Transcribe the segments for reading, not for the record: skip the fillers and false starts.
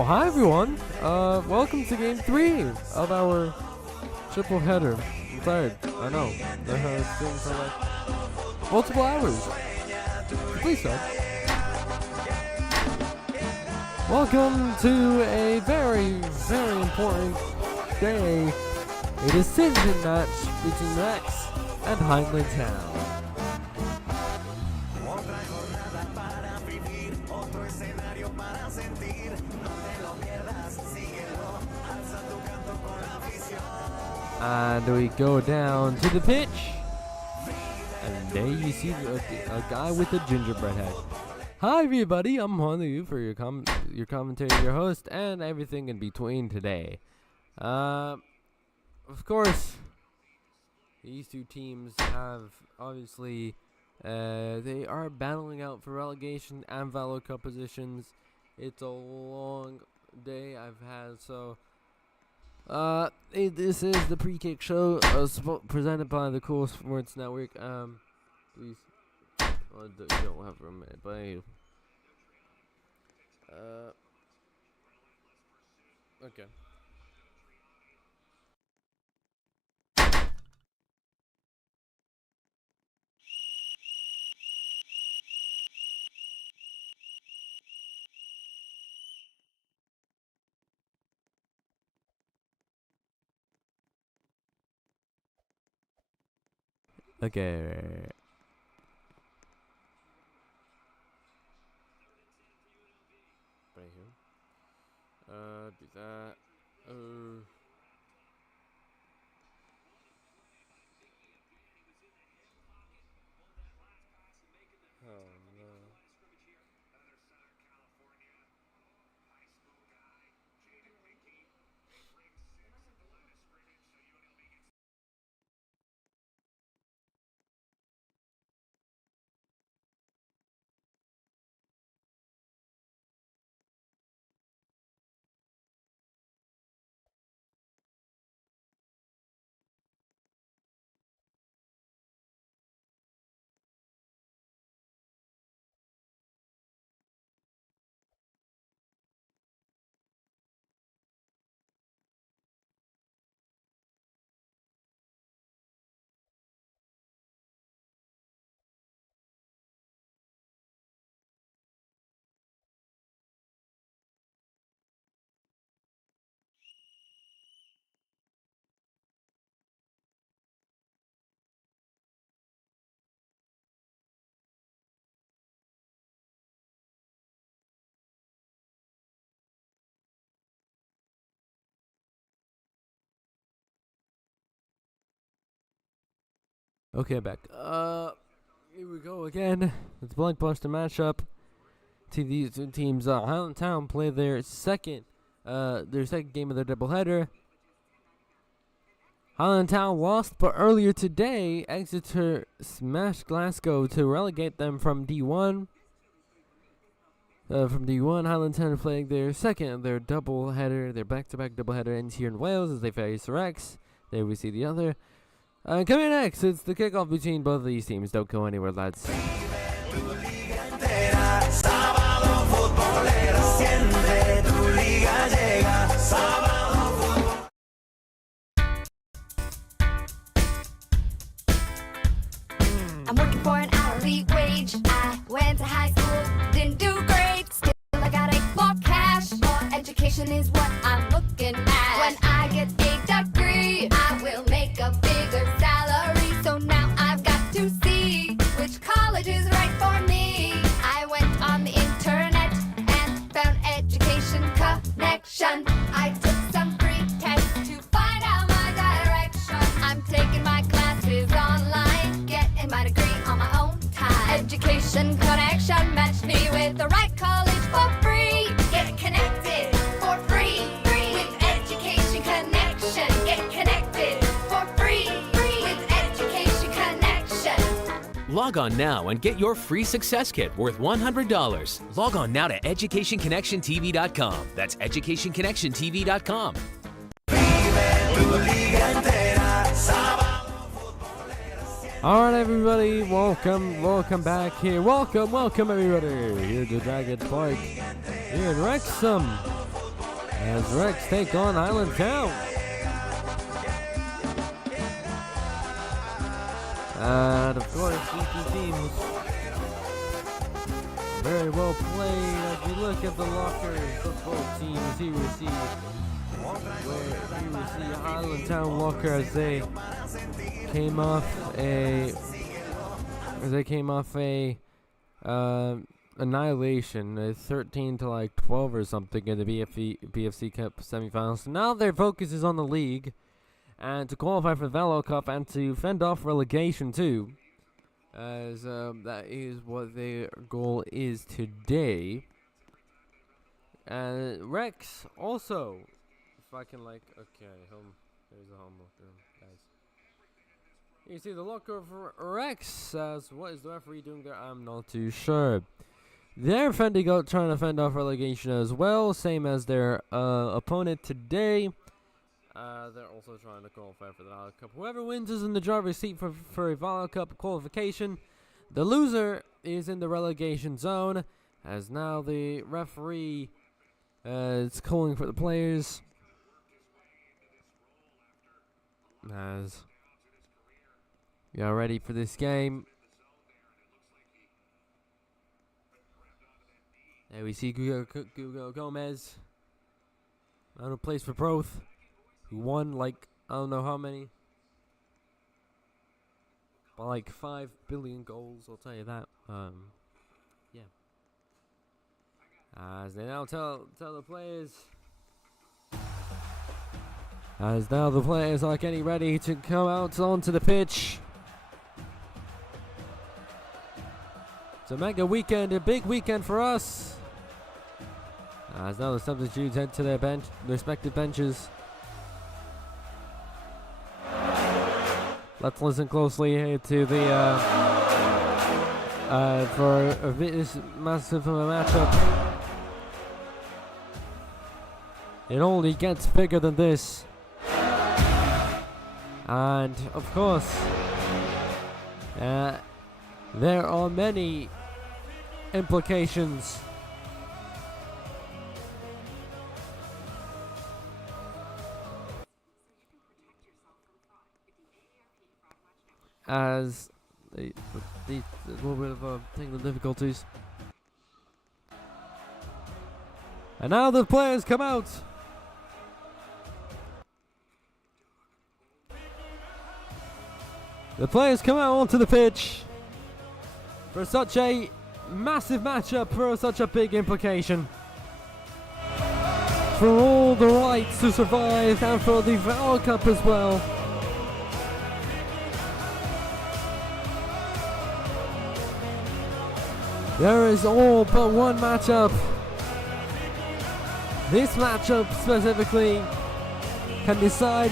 Oh, hi everyone. Welcome to game 3 of our triple header. I'm tired. I know. Things are like multiple hours. Please so. Welcome to a very, very important day. A decision match between Wrex and Highland Town. And we go down to the pitch, and there you see a guy with a gingerbread head. Hi everybody, I'm Honu for your commentary, your host, and everything in between today. Of course, these two teams have obviously they are battling out for relegation and Valor Cup positions. It's a long day I've had, so. This is the pre-kick show presented by the Cool Sports Network. Please, you don't have a minute, but anyway. Okay. Okay. Right here. Do that. Oh no. Okay, back. Here we go again. It's a blockbuster matchup. To these two teams, Highland Town play their second game of their doubleheader. Highland Town lost, but earlier today, Exeter smashed Glasgow to relegate them from D1. Highland Town are playing their second of their doubleheader, their back-to-back doubleheader ends here in Wales as they face Wrex. There we see the other. Coming next, it's the kickoff between both of these teams. Don't go anywhere, lads. Sabado, Futbolero, siempre tu liga llega. Sabado, I'm working for an hourly wage. I went to high school, didn't do great. Still, I gotta more cash. More education is what I'm looking at. When I get a degree, I will make a bigger salary. So now I've got to see which college is right for me. I went on the internet and found Education Connection. I took some free tests to find out my direction. I'm taking my classes online, getting my degree on my own time. Education Connection matched me with the right college for free. Get connected for free with Education Connection. Get connected for free with Education Connection. Log on now and get your free success kit worth $100. Log on now to educationconnectiontv.com. That's educationconnectiontv.com. Alright everybody, welcome back here. Welcome everybody here to Dragon Park here in Wrexham. As Wrex take on Highland Town. And of course, these two teams very well played. As we look at the lockers of both teams, here we see Highland Town locker as they came off a annihilation, 13 to like 12 or something in the BFC Cup semifinals. So now their focus is on the league and to qualify for the Valo Cup and to fend off relegation too, as that is what their goal is today. And Wrex also, if I can like, okay, there's a home locker, guys. You see the locker of Wrex says, what is the referee doing there? I'm not too sure. They're trying to fend off relegation as well, same as their opponent today. They're also trying to qualify for the Valo Cup. Whoever wins is in the driver's seat for a Valo Cup qualification. The loser is in the relegation zone, as now the referee is calling for the players. As we are ready for this game. There we see Gugo Gomez, out of place for Proth, who won like, I don't know how many, but like 5 billion goals, I'll tell you that. Yeah. As they now tell the players, as now the players are getting ready to come out onto the pitch. It's a mega weekend, a big weekend for us. As now the substitutes head to their respective benches. Let's listen closely here to the for this massive matchup. It only gets bigger than this, and of course, there are many implications. As a little bit of technical difficulties. And now the players come out. The players come out onto the pitch for such a massive matchup, for such a big implication. For all the rights to survive and for the Valo Cup as well. There is all but one matchup. This matchup specifically can decide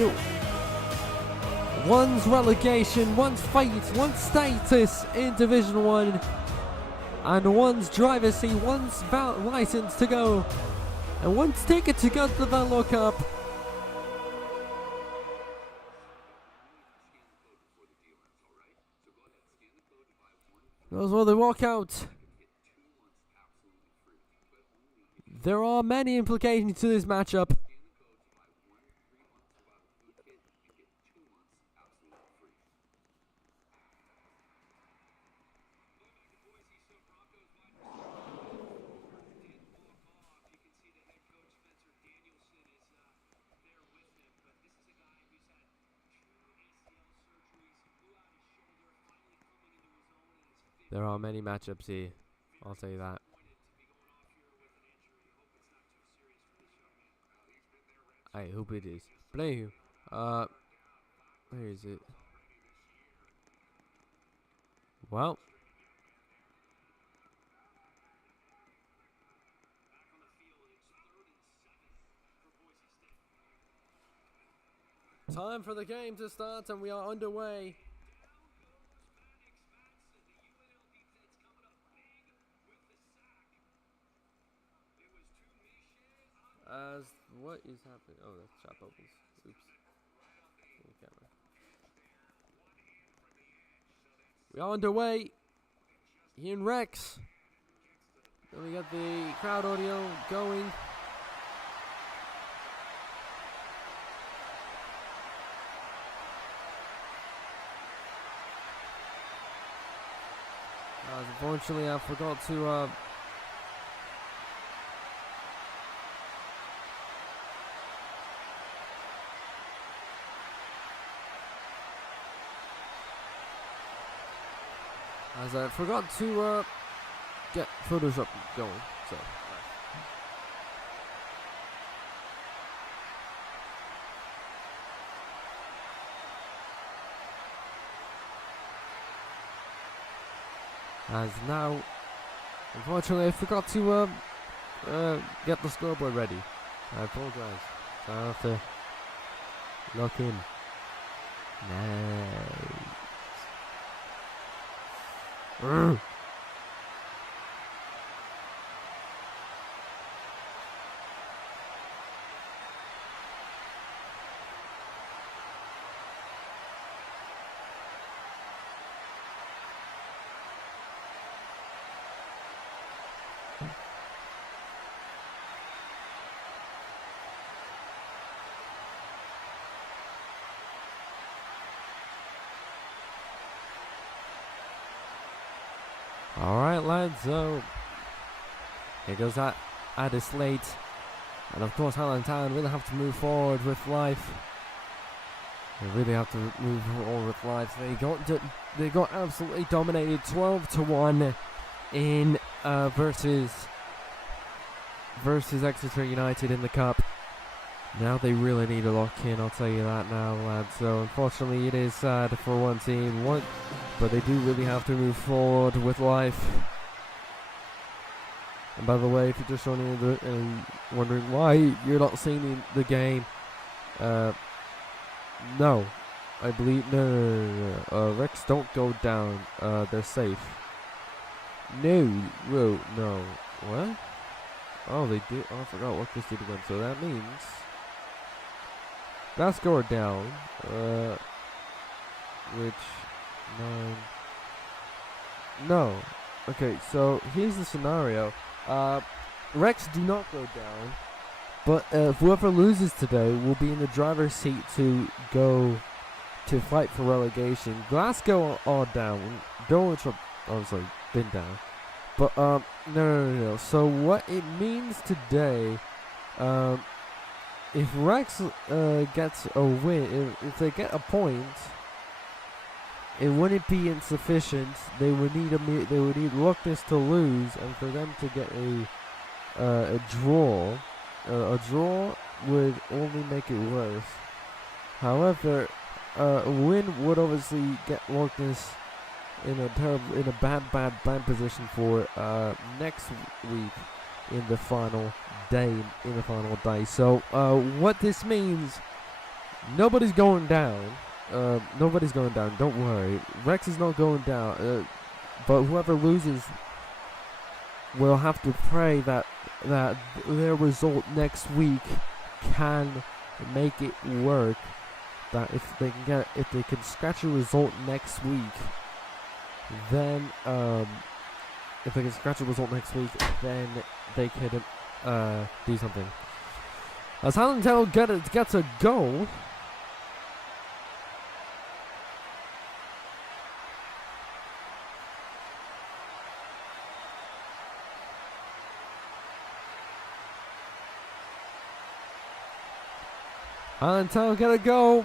one's relegation, one's fate, one's status in Division 1, and one's driver's seat, one's license to go, and one's ticket to go to the Valo Cup. Those were the walkout. There are many implications to this matchup. There are many matchups here, I'll tell you that. I hope it is. Play. Where is it? Well. Time for the game to start, and we are underway. As what is happening? Oh, that's shot bubbles. Oops. Camera. We are underway here in Wrex. Then we got the crowd audio going. unfortunately I forgot to get Photoshop going. So. As now, unfortunately, I forgot to get the scoreboard ready. I apologize. So I have to lock in. Nice. Alright lads, so here goes that added slate. And of course Highland Town really have to move forward with life. They really have to move forward with life. They got absolutely dominated 12-1 in versus Exeter United in the cup. Now they really need to lock in, I'll tell you that now, lads. So unfortunately it is sad for one team, but they do really have to move forward with life. And by the way, if you're just joining in and wondering why you're not seeing the game, no, I believe no. Wrex don't go down. They're safe. No, what? Oh, they did. Oh, I forgot what this did again. So that means that scored down. Which 9. No. Okay, so here's the scenario. Wrex do not go down, but whoever loses today will be in the driver's seat to go to fight for relegation. Glasgow are down. Dulwich are obviously been down. But no. So what it means today, if Wrex gets a win, if they get a point, it wouldn't be insufficient. They would need Lucas to lose, and for them to get a draw. A draw would only make it worse. However, a win would obviously get Lucas in a bad position for next week in the final day. So what this means, nobody's going down. Don't worry. Wrex is not going down. But whoever loses will have to pray that their result next week can make it work. That if they can scratch a result next week, then they could do something. As Highland Town gets a goal. Highland Town get a goal.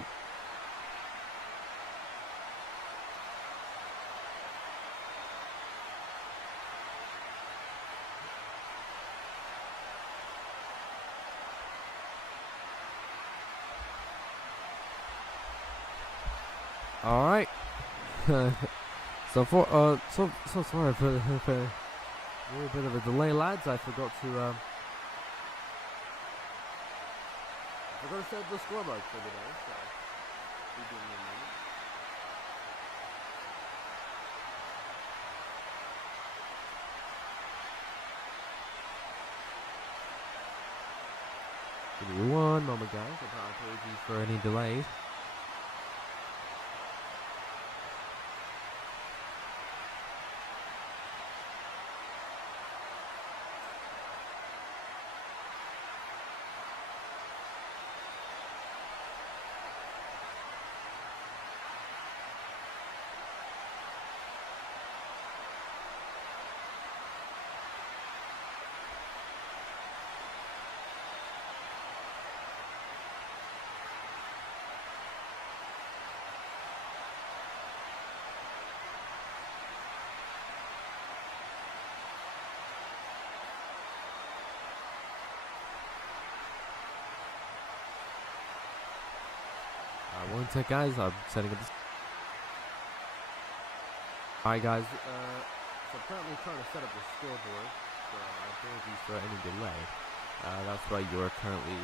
All right. So sorry for a little bit of a delay, lads. I forgot to set the scoreboard for today. So give me a minute. Give me one moment, guys. Apologies for any delays. sec, guys. I'm setting up this. Alright, guys. So apparently trying to set up the scoreboard. So apologies for any delay. That's why you are currently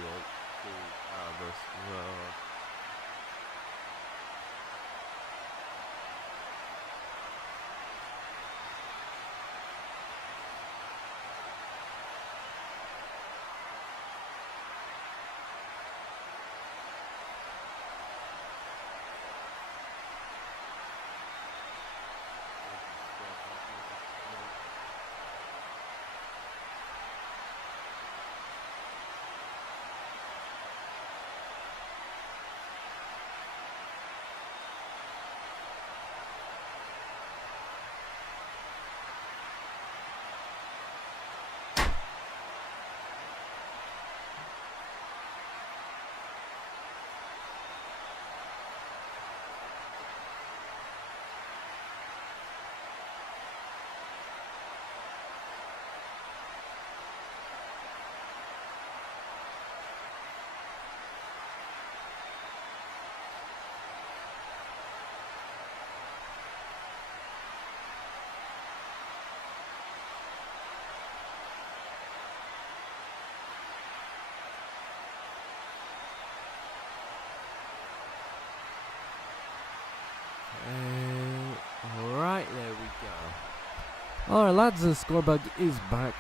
Alright, there we go. Alright, lads, the score bug is back.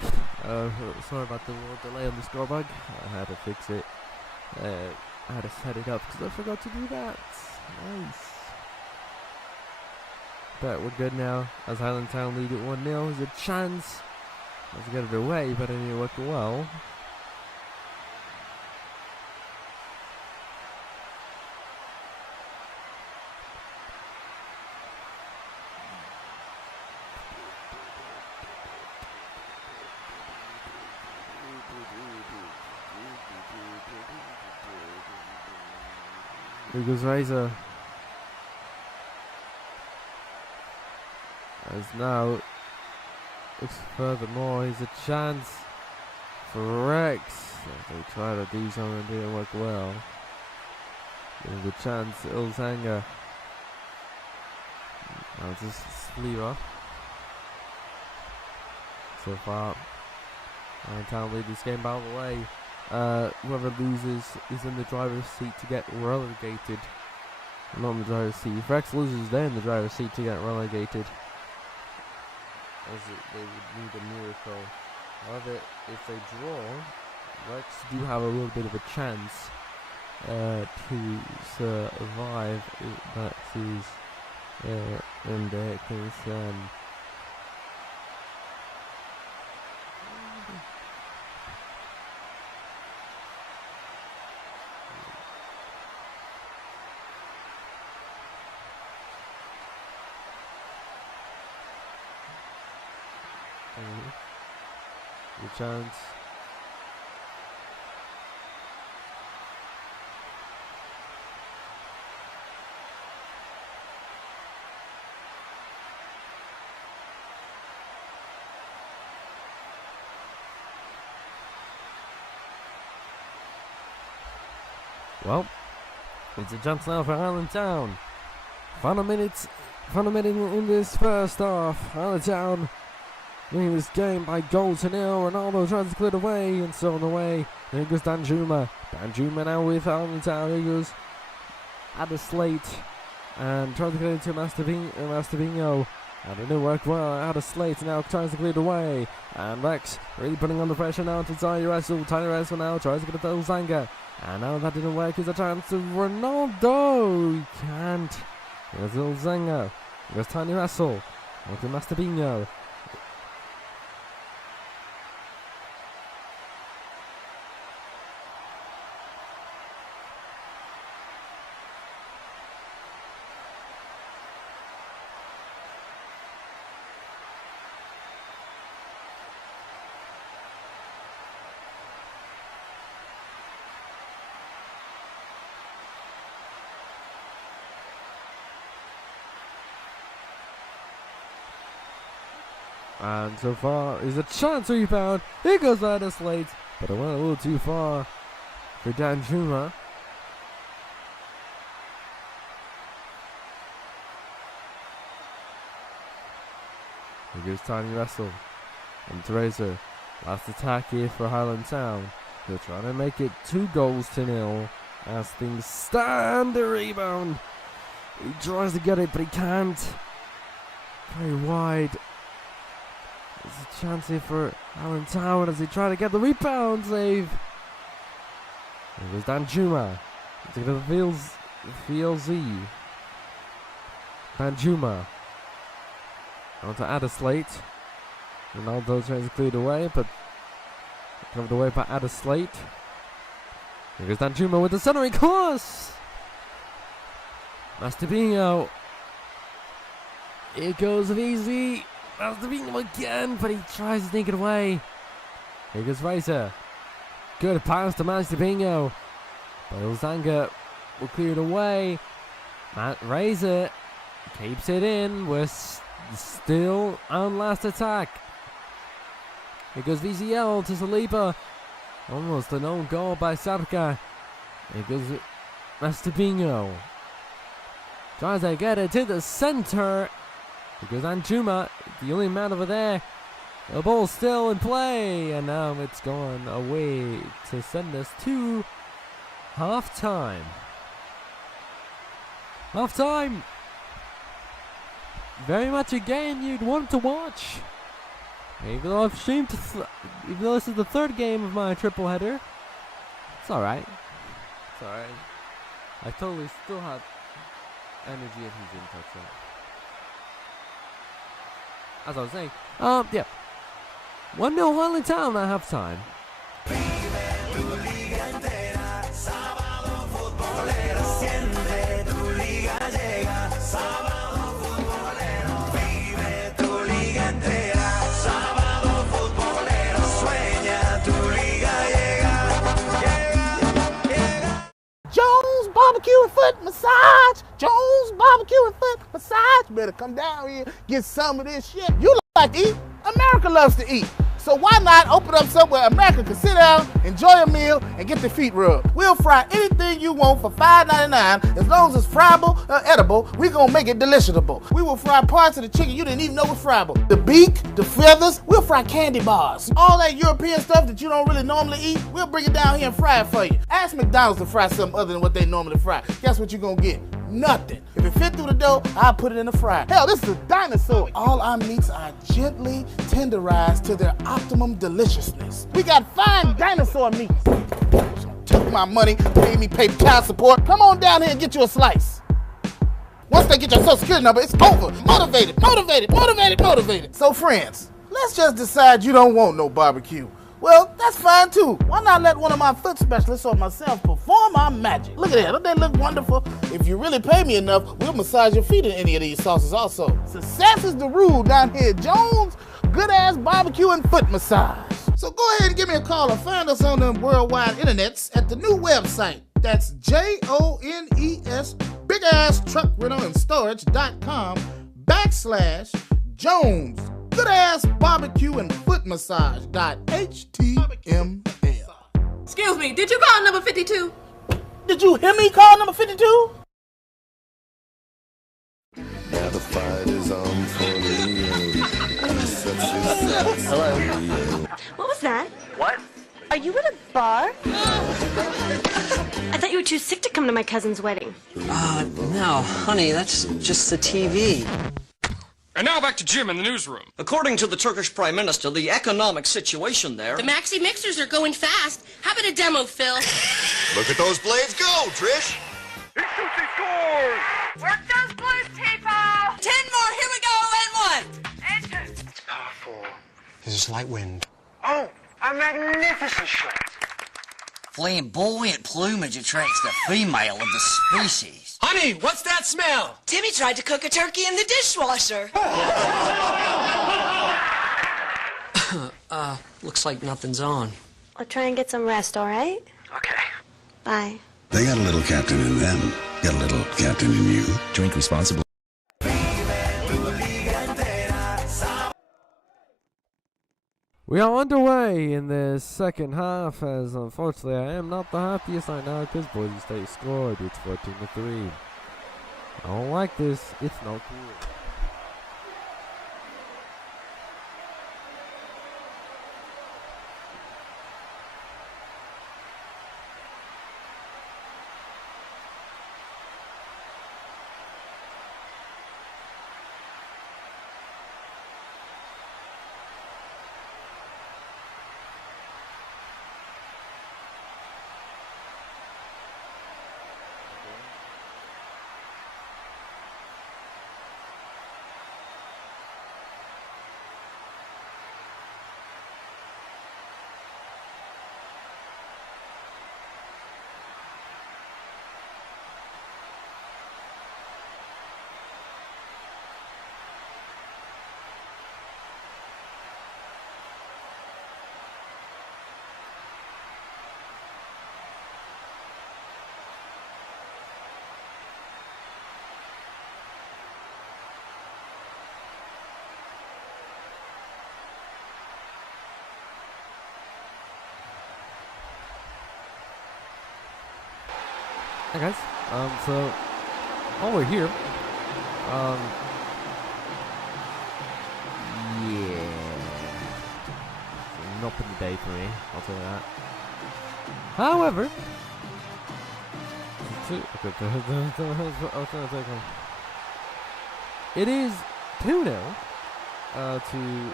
Sorry about the little delay on the score bug. I had to fix it. I had to set it up because I forgot to do that. Nice. But we're good now. As Highland Town lead at 1-0, there's a chance. Let's get it away, but it didn't work well. Here goes Razor. As now, furthermore, here's a chance for Wrex. They try to do something, it didn't work well. There's a chance, Ilzanga. Now just Sliwa. So far, Town lead this game by the way. Whoever loses is in the driver's seat to get relegated. Not in the driver's seat. If Wrex loses, they're in the driver's seat to get relegated. As they would need a miracle. However, if they draw, Wrex do have a little bit of a chance to survive. That is in their concern. Good chance. Well, it's a chance now for Highland Town. Final minute in this first half. Highland Town winning this game by goal to nil. Ronaldo tries to clear the way, and so on the way. There goes Danjuma. Danjuma now with Highland Town. Here goes Ada Slate. And tries to clear it to Mastavino. And it didn't work well. Ada Slate now tries to clear the way. And Wrex really putting on the pressure now to Tiny Wrestle. Tiny Wrestle now tries to get it to Zanga. And now that didn't work, is a chance to Ronaldo. He can't. There's Zanga. There's Tiny Wrestle. Look at Mastavino. And so far is a chance rebound. Here goes Ada Slate, but it went a little too far for Danjuma. Here goes Tiny Wrestle. And Razor. Last attack here for Highland Town. They're trying to make it 2-0 as things stand. The rebound. He tries to get it, but he can't. Very wide. There's a chance here for Highland Town as he try to get the rebound save. There goes Danjuma. It's going to VLZ. Danjuma. On to Adderslate. Ronaldo tries to clear it away, but covered away by Adderslate. Here goes Danjuma with the centering cross. Mastabinho. Here goes VZ. Mastabinho again, but he tries to sneak it away. Here goes Razor. Good pass to Mastabinho. But Ilzanga will clear it away. Razor keeps it in. We're still on last attack. Here goes VZL to Saliba. Almost an own goal by Sarka. Here goes Mastabinho. Tries to get it to the center. Here goes Anjuma, the only man over there. The ball's still in play. And now it's gone away to send us to half-time. Half-time. Very much a game you'd want to watch. Even though I've streamed, even though this is the third game of my triple header, it's alright. It's alright. I totally still have energy and he's in touch. As I was saying, yeah. 1-0 Highland Town at halftime. Jones Barbecue and Foot Massage. Jones Barbecue and Foot Massage. Better come down here, get some of this shit. You like to eat. America loves to eat. So why not open up somewhere America can sit down, enjoy a meal, and get their feet rubbed? We'll fry anything you want for $5.99. As long as it's friable or edible, we gonna make it deliciable. We will fry parts of the chicken you didn't even know was friable. The beak, the feathers, we'll fry candy bars. All that European stuff that you don't really normally eat, we'll bring it down here and fry it for you. Ask McDonald's to fry something other than what they normally fry. Guess what you're gonna get? Nothing. If it fit through the dough, I'll put it in the fryer. Hell, this is a dinosaur. All our meats are gently tenderized to their optimum deliciousness. We got fine dinosaur meats. Took my money, made me pay child support. Come on down here and get you a slice. Once they get your social security number, it's over. Motivated, motivated, motivated, motivated. So friends, let's just decide you don't want no barbecue. Well, that's fine too. Why not let one of my foot specialists or myself perform our magic? Look at that, don't they look wonderful? If you really pay me enough, we'll massage your feet in any of these sauces also. Success is the rule down here at Jones. Good ass barbecue and foot massage. So go ahead and give me a call or find us on the worldwide internets at the new website. That's JONES, big ass truck rental and storage.com/Jones. Good ass barbecue and foot massage.html. Excuse me, did you call number 52? Did you hear me call number 52? Now the fight is on for Leo. Hello. What was that? What? Are you at a bar? I thought you were too sick to come to my cousin's wedding. No, honey, that's just the TV. And now back to Jim in the newsroom. According to the Turkish Prime Minister, the economic situation there... The maxi mixers are going fast. How about a demo, Phil? Look at those blades go, Trish! He shoots, he scores! Work those blues, people! 10 more, here we go, and 1! And 2. It's powerful. There's a slight wind. Oh, a magnificent shot. Flamboyant plumage attracts the female of the species. Honey, what's that smell? Timmy tried to cook a turkey in the dishwasher. Looks like nothing's on. I'll try and get some rest, all right? Okay. Bye. They got a little captain in them. Got a little captain in you. Drink responsibly. We are underway in the second half, as unfortunately I am not the happiest right now because Boise State scored. It's 14-3. I don't like this. It's not cool. Hey guys, so while we're here, yeah, not been the day for me, I'll tell you that. However, it is 2-0 to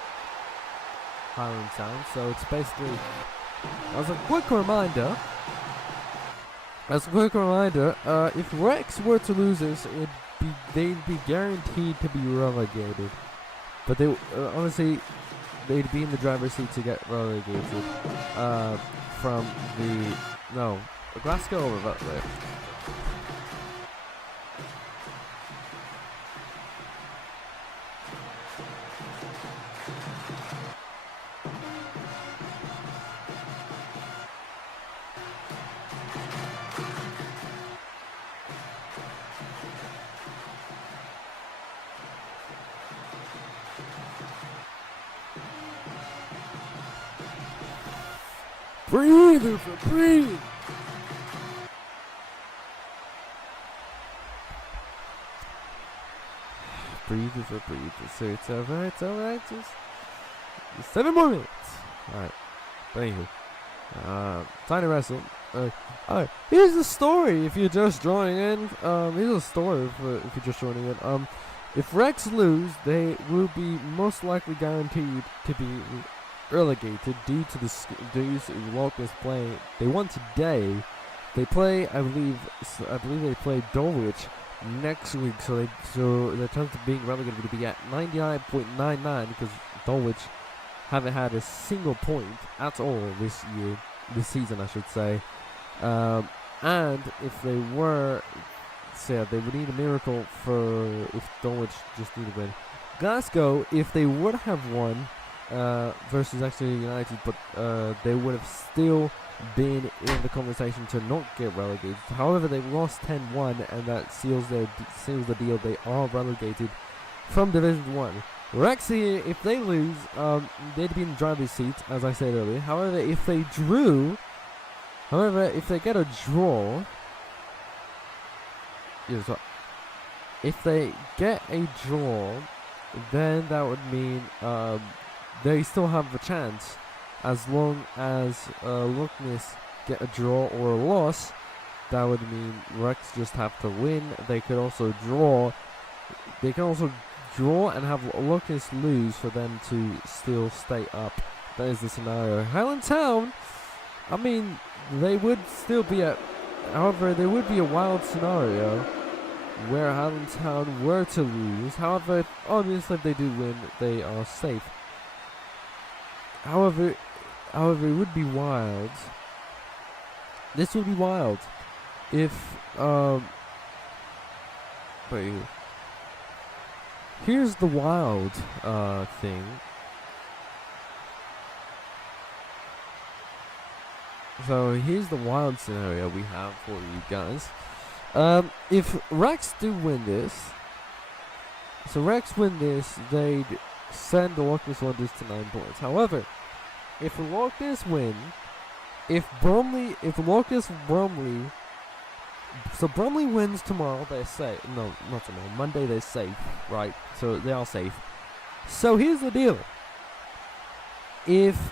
Highland Town, so it's basically, as a quick reminder, if Wrex were to lose this, they'd be guaranteed to be relegated. But they honestly, they'd be in the driver's seat to get relegated from the Glasgow or Butler. Breathe, breathe. Breathe, so it's alright, just 7 more minutes. Alright, but anywho, time to wrestle. Alright, here's the story if you're just joining in. Here's the story if you're just joining in. If Wrex lose, they will be most likely guaranteed to be relegated due to Locust play. They won today. They play, I believe they play Dulwich next week, so their chance of being relegated would be at 99.99 because Dulwich haven't had a single point at all this season, I should say. And if they were, say, they would need a miracle for if Dulwich just need to win. Glasgow, if they would have won versus Exeter United, but they would have still been in the conversation to not get relegated. However, they lost 10-1, and that seals the deal. They are relegated from Division 1. Wrex here, if they lose, they'd be in the driver's seat, as I said earlier. However, if they get a draw, if they get a draw, then that would mean they still have a chance, as long as Lookness get a draw or a loss. That would mean Wrex just have to win. They could also draw. They can also draw and have Lookness lose for them to still stay up. That is the scenario. Highland Town, I mean, they would still be however, there would be a wild scenario where Highland Town were to lose. However, obviously if they do win, they are safe. However, it would be wild. This would be wild if wait. Here's the wild thing. So here's the wild scenario we have for you guys. If Wrex do win this, they'd send the Lockness Wonders to 9 points. However, if Lockness win, so Bromley wins tomorrow, they're safe. No, not tomorrow. Monday, they're safe, right? So they are safe. So here's the deal. If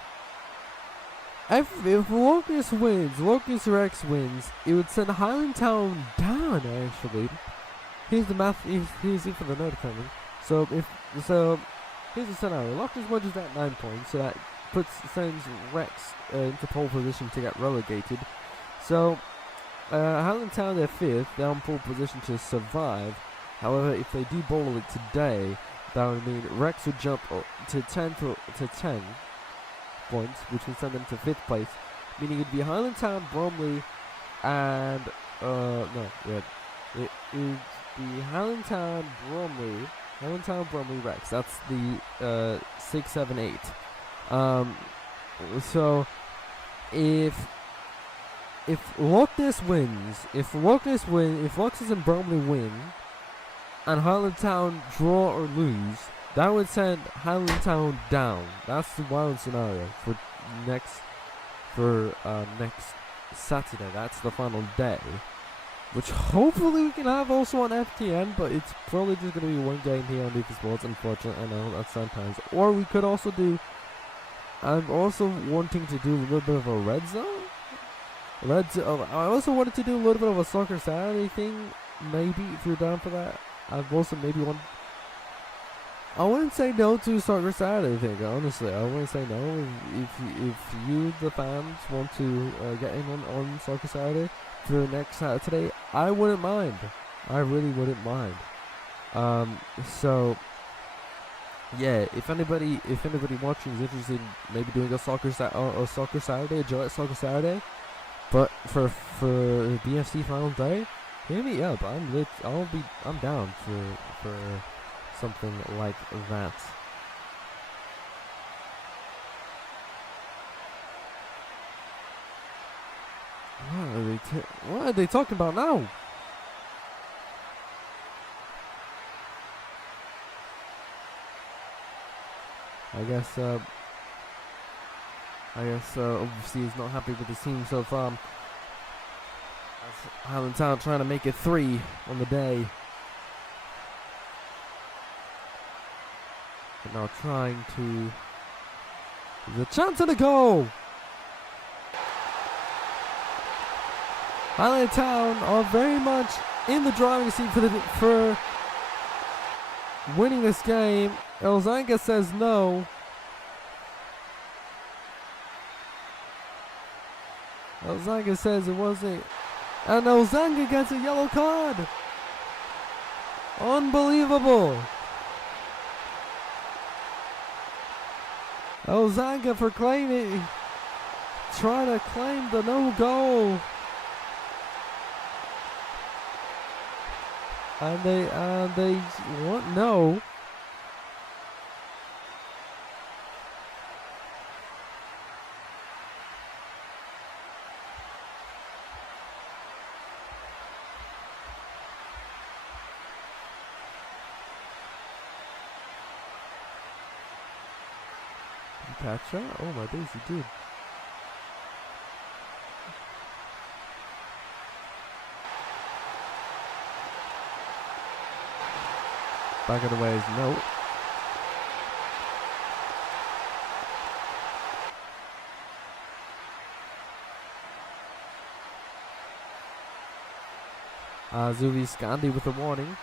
Lockness wins, Wrex wins, it would send Highland Town down, actually. Here's the math, here's it for the note coming. So here's the scenario. Lockness Wonders at 9 points, so that sends Wrex into pole position to get relegated. So Highland Town, they're 5th, they're on pole position to survive. However, if they do bowl it today, that would mean Wrex would jump to 10 points, which would send them to 5th place, meaning it'd be Highland Town, Bromley, and it would be Highland Town, Bromley, Wrex. That's the 6, 7, 8. So if Lockness wins, if Lockness and Bromley win, and Highland Town draw or lose, that would send Highland Town down. That's the wild scenario for next Saturday. That's the final day. which hopefully we can have also on FTN, but it's probably just going to be one game here on Leafy Sports, unfortunately. I know that's sometimes. Or we could also do, I'm also wanting to do a little bit of a red zone. I also wanted to do a little bit of a Soccer Saturday thing, maybe, if you're down for that. I've also maybe I wouldn't say no to Soccer Saturday thing, honestly. I wouldn't say no. If you, the fans, want to get in on Soccer Saturday for next Saturday, I wouldn't mind. I really wouldn't mind. So yeah, if anybody watching is interested in maybe doing a Soccer Saturday, a Gillette Soccer Saturday, but for BFC final day, hit me up. I'm down for something like that. What are they talking about now? I guess obviously he's not happy with his team so far. Highland Town trying to make it 3 on the day. But now trying to... There's a chance at a goal! Highland Town are very much in the driving seat for winning this game. Elzanga says no. Elzanga says it wasn't. And Elzanga gets a yellow card. Unbelievable. Elzanga for trying to claim the no goal. And they want no. Catch that? Oh my days, he did. Back of the way is no. Zuvi Scandi with a warning.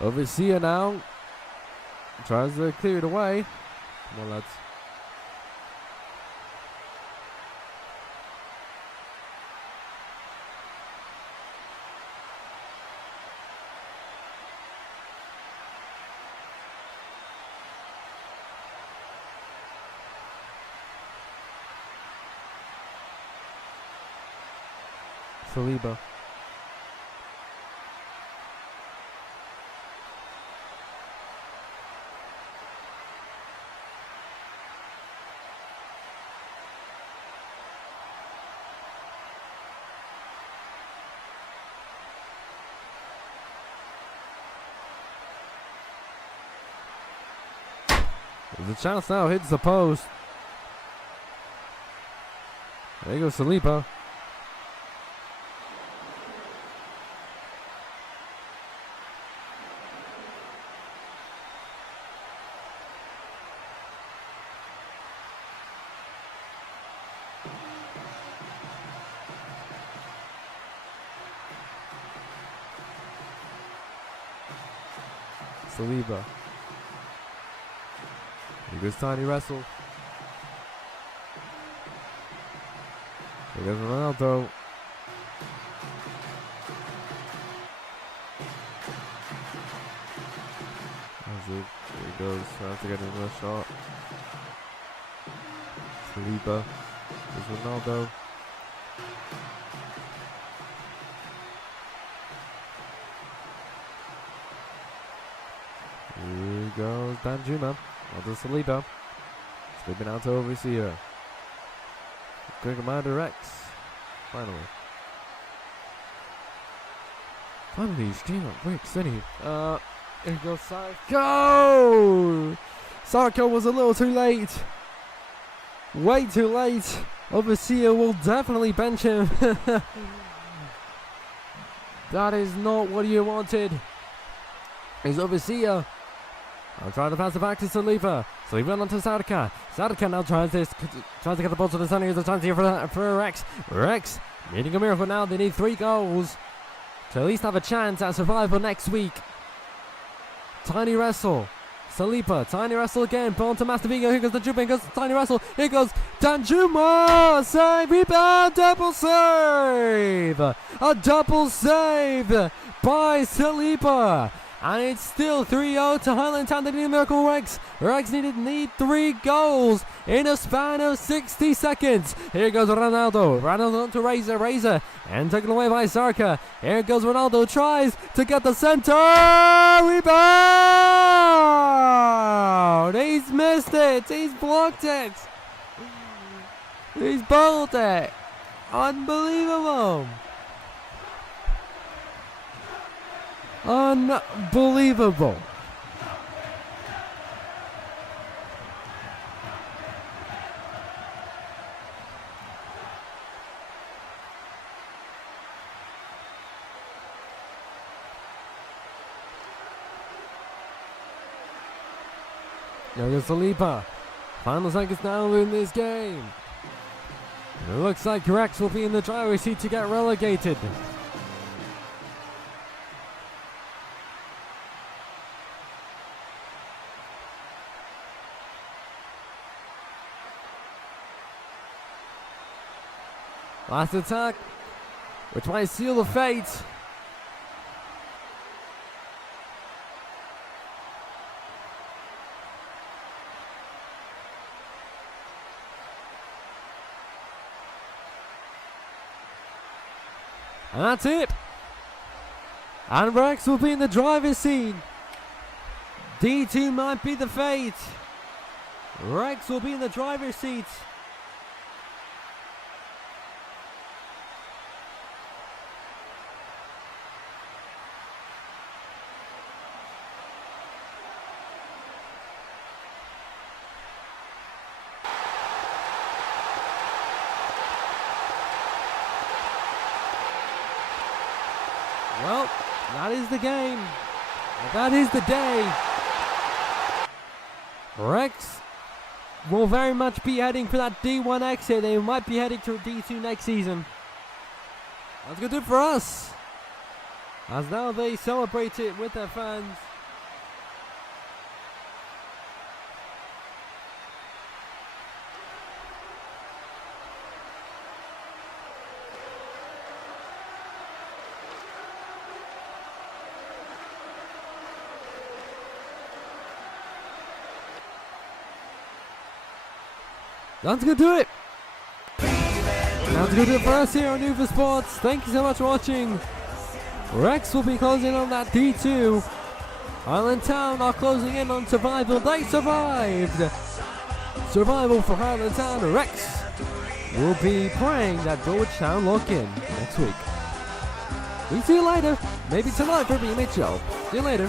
Overseer now tries to clear it away. Come on, lads. Saliba. There's a chance now, hits the post. There goes Saliba. Saliba. Here goes Tiny Wrestle. Here goes Ronaldo. Here he goes. Trying to get another shot. Saliba. There's Ronaldo. Here goes Danjuma. Onto Saliba. Slipping out to overseer. Good goodbye to Wrex. Finally, he's doing a Wrex, isn't he? Here goes Sarko! Sarko was a little too late. Way too late. Overseer will definitely bench him. That is not what you wanted. He's Overseer. I'll try to pass it back to Saliba. Saliba onto Sarka. Sarka now tries to get the ball to the center. Here's a chance here for Wrex. Wrex needing a miracle now. They need 3 goals to at least have a chance at survival next week. Tiny wrestle. Saliba, tiny wrestle again. Ball to Master Vigo. Here goes the Juba. Here goes the tiny wrestle. Here goes Danjuma. Save, rebound, double save. A double save by Saliba. And it's still 3-0 to Highland Town. They need a miracle. Wrex need 3 goals in a span of 60 seconds. Here goes Ronaldo. Ronaldo to Razor. And taken away by Sarka. Here goes Ronaldo. Tries to get the center. Rebound. He's missed it. He's blocked it. He's bowled it. Unbelievable. Unbelievable. There goes Saliba. Final seconds now in this game. It looks like Wrex will be in the driver's seat to get relegated. Last attack, which might seal the fate. And that's it. And Wrex will be in the driver's seat. D2 might be the fate. Wrex will be in the driver's seat. Well, that is the game. That is the day. Wrex will very much be heading for that D1 exit. They might be heading to D2 next season. That's going to do it for us. As now they celebrate it with their fans. That's going to do it. That's going to do it for us here on Uva Sports. Thank you so much for watching. Wrex will be closing on that D2. Highland Town are closing in on survival. They survived. Survival for Highland Town. Wrex will be praying that Georgetown lock in next week. We see you later. Maybe tonight for BMH show. See you later.